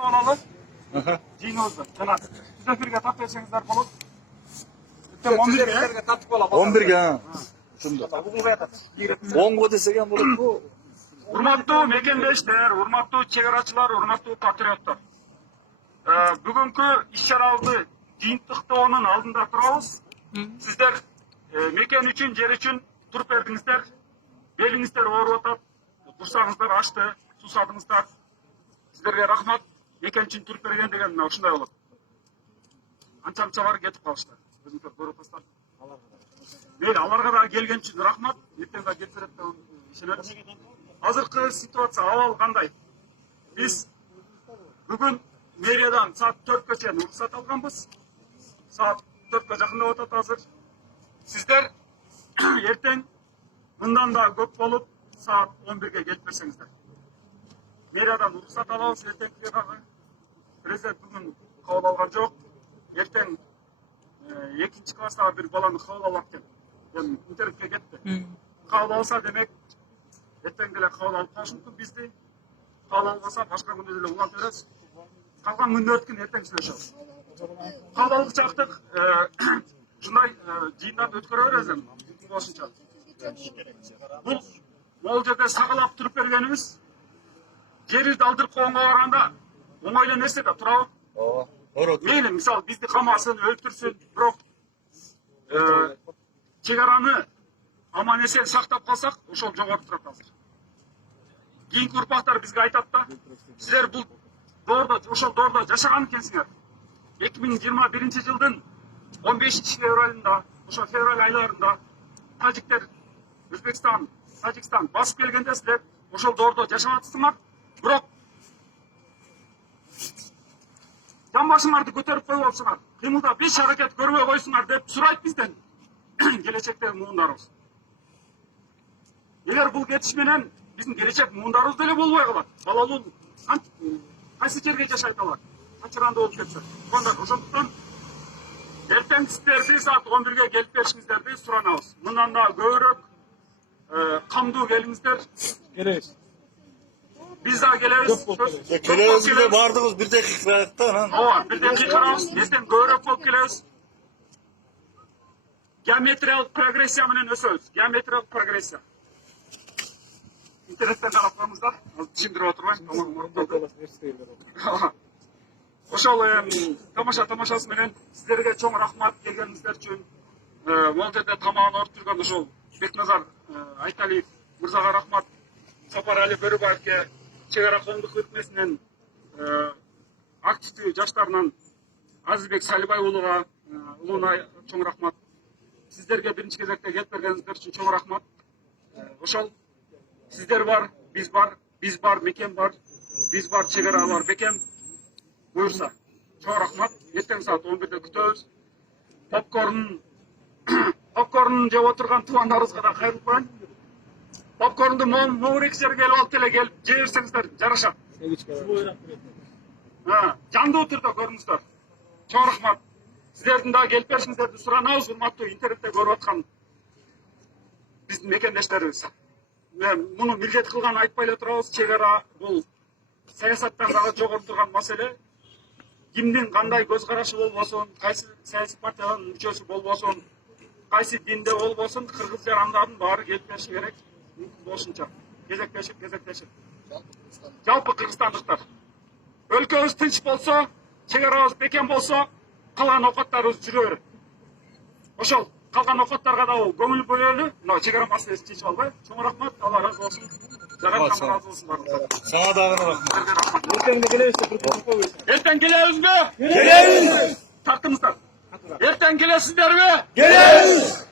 Alalım. Cino'da. Canat. Siz efirge tap etseniz olur. 11'ge tartip olalım. 11'ge ha. Şunda. 10'ga desek ham bo'ladi bu. Урматтуу мекендештер, урматтуу чек-арачылар, урматтуу патриоттор. Бүгүнкү иш-чарабызды жыйынтыктоонун алдында турабыз. Сиздер мекен үчүн, жер үчүн туруп бердиңиздер. Белиңиздер ооруп атат. Курсагыңыздар ачты, сусадыңыздар. Сиздерге рахмат. Мекен үчүн туруп берген деген мына ушундай болот. Анча-мынчалар кетип калышты. Өзүңөр көрүп атасыздар. Мейли, аларга да келген үчүн рахмат. Эртең да келип берет деп ишенебиз. Азыркы ситуация абал кандай? Биз бүгүн мэриядан саат 4-кө чейин уруксат алганбыз. Саат 4-кө жакындап атат азыр. Сиздер эртең мындан да көп болуп саат 11-ге келип берсеңиздер. Мэриядан уруксат алабыз эртеңки дагы. Президент бүгүн кабыл алган жок. Эртең экинчи класстагы бир баланы кабыл алып келди. Эми интернетке кетти. Кабыл алса демек эртең деле кабыл алып калышы мүмкүн бизди. Кабыл албаса башка күндө деле улантып беребиз. Калган күндөрдүкүн эртең сүйлөшөбүз. Кабыл алып чактык ушундай жыйындарды өткөрө беребиз эми болушунча. Бул жерде сагалап туруп бергенибиз жерибизди алдырып койгонго караганда оңой эле нерсе да туурабы? Мейли, мисалы бизди камасын, өлтүрсүн, бирок чек-араны аман эсен сактап калсак, ошол жогору турат азыр. Кийинки урпактар бизге айтат да, силер бул доордо, ошол доордо жашаган экенсиңер. 2021-жылдын 15-февралында, ошол февраль айларында тажиктер Өзбекстан, Тажикстан басып келгенде силер ошол доордо жашап атсыңар, бирок жан башыңарды көтөрүп коюп алсыңар, кыймылда беш аракет көрбөй койсуңар деп сурайт бизден келечектеги муундарыбыз. Эгер бул кетиш менен биздин келечек муундарыбыз деле болбой калат. Балалуу кайсы жерге жашайт алар? Качыранда болуп кетсе. Ошондуктан эртең сиздерди саат 11-ге келип беришиңиздерди суранабыз. Мындан да көбүрөөк камдуу келиңиздер. Келебиз. Биз да келебиз. Келебиз деле бардыгыбыз бирдей кыйкырайык да анан. Ооба, бирдей кыйкырабыз. Эртең көбүрөөк болуп келебиз. Геометриялык прогрессия менен өсөбүз. Геометриялык прогрессия. Интернеттен карап коюңуздар. Түшүндүрүп отурбайм. Ошол тамашасы менен сиздерге чоң рахмат келгениңиздер үчүн. Могул жерде тамагын ооруп жүргөн ошол Бекназар Айталиев мырзага рахмат. Сапарали Бөрүбаевке, чек-ара коомдук өкмөтүнүн активдүү жаштарынан Азизбек Салибай уулуна чоң рахмат. Сиздерге биринчи кезекте келип бергениңиздер үчүн чоң рахмат. Ошол сиздер бар, биз бар, мекен бар, биз бар, чек-ара бар, мекен. Буюрса, чоң рахмат. Эртең саат 11-де күтөбүз. Попкорн жеп отурган туугандарыбызга да кайрылып коеюн. Попкорнду моңурек жерге алып келип жей берсеңиздер жарашат. Жандуу түрдө көрүңүздөр. Чоң рахмат. Сиздердин да келип беришиңиздерди суранабыз, урматтуу интернетте көрүп аткан биздин мекендештерибиз. Муну милдет кылган айтпай эле турабыз. Чек-ара бул саясаттан дагы жогору турган маселе. Кимдин кандай көз карашы болбосун, кайсы саясий партиянын мүчөсү болбосун, кайсы динде болбосун, кыргыз жарандардын баары келип бериши керек. Болушунча кезектешип. Жалпы кыргызстандыктар. Өлкөбүз тынч болсо, чек-арабыз бекем болсо, калган окаттарыбыз жүрө берет. Ошол калган окаттарга да көңүл бөлөлү. Мына чек-ара маселесин чечип албай. Чоң рахмат, Алла разы болсун. Жараткан разы болсун баарыңызга. Сага дагы рахмат. Эртең келебизби? Келебиз. Тартыңыздар. Эртең келесиздерби? Келебиз.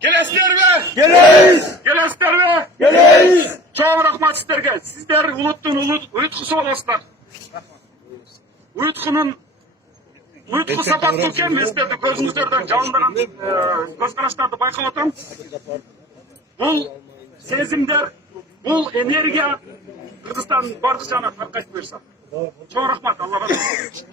Келесиздерби? Келебиз. Келесиздерби? Келебиз. Чоң рахмат сиздерге. Сиздер улуттун уюткусу болосуздар. Уютку сапаттуу экен, мен сиздерди көзүңүздөрдөн жалындаган көз караштарды байкап атам. Бул сезимдер, бул энергия Кыргызстандын бардык жагына таркайып буюрса. Чоң рахмат, Алла разы болсун.